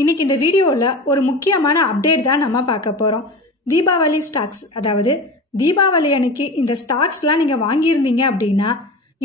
இன்னைக்கு இந்த வீடியோவில் ஒரு முக்கியமான அப்டேட் தான் நம்ம பார்க்க போகிறோம். தீபாவளி ஸ்டாக்ஸ், அதாவது தீபாவளி அன்னைக்கு இந்த ஸ்டாக்ஸ்லாம் நீங்கள் வாங்கியிருந்தீங்க அப்படின்னா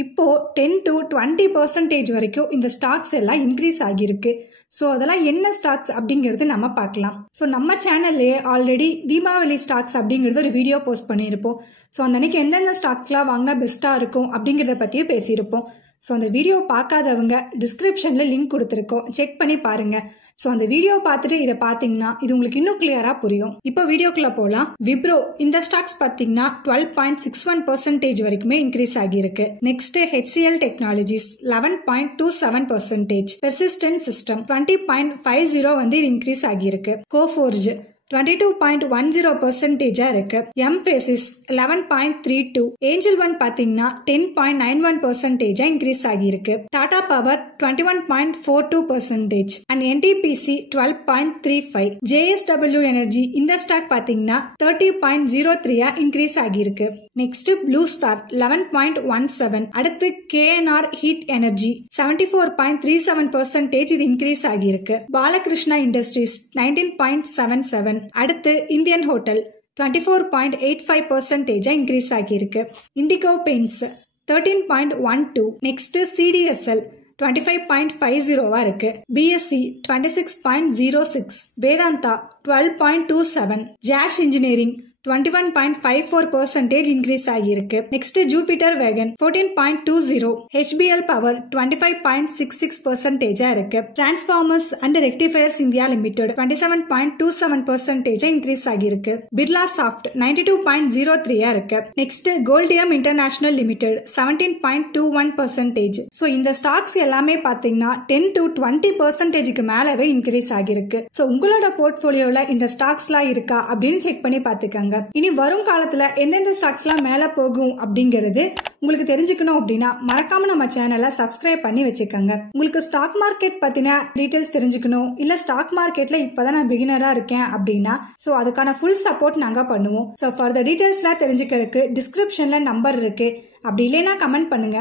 இப்போது 10 to 20% வரைக்கும் இந்த ஸ்டாக்ஸ் எல்லாம் இன்க்ரீஸ் ஆகியிருக்கு. ஸோ அதெல்லாம் என்ன ஸ்டாக்ஸ் அப்படிங்கிறது நம்ம பார்க்கலாம். ஸோ நம்ம சேனல்லே ஆல்ரெடி தீபாவளி ஸ்டாக்ஸ் அப்படிங்கிறது ஒரு வீடியோ போஸ்ட் பண்ணியிருப்போம். ஸோ அந்த அன்னைக்கு எந்தெந்த ஸ்டாக்ஸ்லாம் வாங்கினா பெஸ்ட்டாக இருக்கும் அப்படிங்கிறத பற்றியும் பேசியிருப்போம். ஸோ அந்த வீடியோ பார்க்காதவங்க டிஸ்கிரிப்ஷனில் லிங்க் கொடுத்துருக்கோம், செக் பண்ணி பாருங்கள். ஸோ அந்த வீடியோ பார்த்துட்டு இதை பார்த்தீங்கன்னா இது உங்களுக்கு இன்னும் கிளியராக புரியும். இப்போ வீடியோக்குள்ளே போகலாம். விப்ரோ இந்த ஸ்டாக்ஸ் பார்த்தீங்கன்னா 12.61% வரைக்குமே இன்க்ரீஸ் ஆகியிருக்கு. Next HCL technologies 11.27%. Persistent system 20.50 வந்து இது இன்க்ரீஸ் ஆகியிருக்கு. கோஃபோர்ஜ் 22.10% இருக்கு. எம்ஃபேசிஸ் 11.32. ஏஞ்சல் ஒன் பாத்தீங்கன்னா 10.91% இன்க்ரீஸ் ஆகியிருக்கு. Tata power 21.42% and NTPC 12.35. JSW energy இந்த ஸ்டாக் பாத்தீங்கன்னா 30.03 இன்க்ரீஸ் ஆகியிருக்கு. Next blue star 11.17. அடுத்து KNR ஹீட் எனர்ஜி 74.37% இது இன்க்ரீஸ் ஆகியிருக்கு. பாலகிருஷ்ணா இண்டஸ்ட்ரீஸ் 19.77. அடுத்து இந்தியன் ஹோட்டல் 24.85% இன்க்ரீஸ் ஆகியிருக்கு. Indigo paints 13.12. நெக்ஸ்ட் CDSL 25.50 இருக்கு. BSE 26.06. Vedanta 12.27. Josh engineering 21.54% increase ஆகியிருக்கு. நெக்ஸ்ட் ஜூபிட்டர் வேகன் 14.20. HBL பவர் 25.66% இருக்கு. Transformers and ரெக்டிஃபயர்ஸ் India limited 27.27% increase ஆகியிருக்கு. பிர்லா சாஃப்ட் 92.03 இருக்கு. Next Goldiam international limited 17.21%. So இந்த ஸ்டாக்ஸ் எல்லாமே பாத்தீங்கன்னா 10 to 20% மேலவே இன்க்ரீஸ் ஆகியிருக்கு. ஸோ உங்களோட போர்ட்போலியோல இந்த ஸ்டாக்ஸ்லாம் இருக்கா அப்படின்னு செக் பண்ணி பாத்துக்கங்க. இனி வரும் காலத்துல எந்தெந்த ஸ்டாக்ஸ்லாம் மேல போகும் அப்படிங்கிறது உங்களுக்கு தெரிஞ்சுக்கணும் அப்படின்னா மறக்காம நம்ம சேனலை சப்ஸ்கிரைப் பண்ணி வச்சுக்கோங்க. உங்களுக்கு ஸ்டாக் மார்க்கெட் பத்தின டீடைல்ஸ் தெரிஞ்சுக்கணும், இல்ல ஸ்டாக் மார்க்கெட்ல இப்பதான் நான் பிகினரா இருக்கேன் அப்படின்னா சோ அதுக்கான ஃபுல் சப்போர்ட் நாங்க பண்ணுவோம். சோ ஃபர்தர் டீடைல்ஸ்லாம் தெரிஞ்சுக்கிறதுக்கு டிஸ்கிரிப்ஷன்ல நம்பர் இருக்கு, அப்படி இல்லைன்னா கமெண்ட் பண்ணுங்க.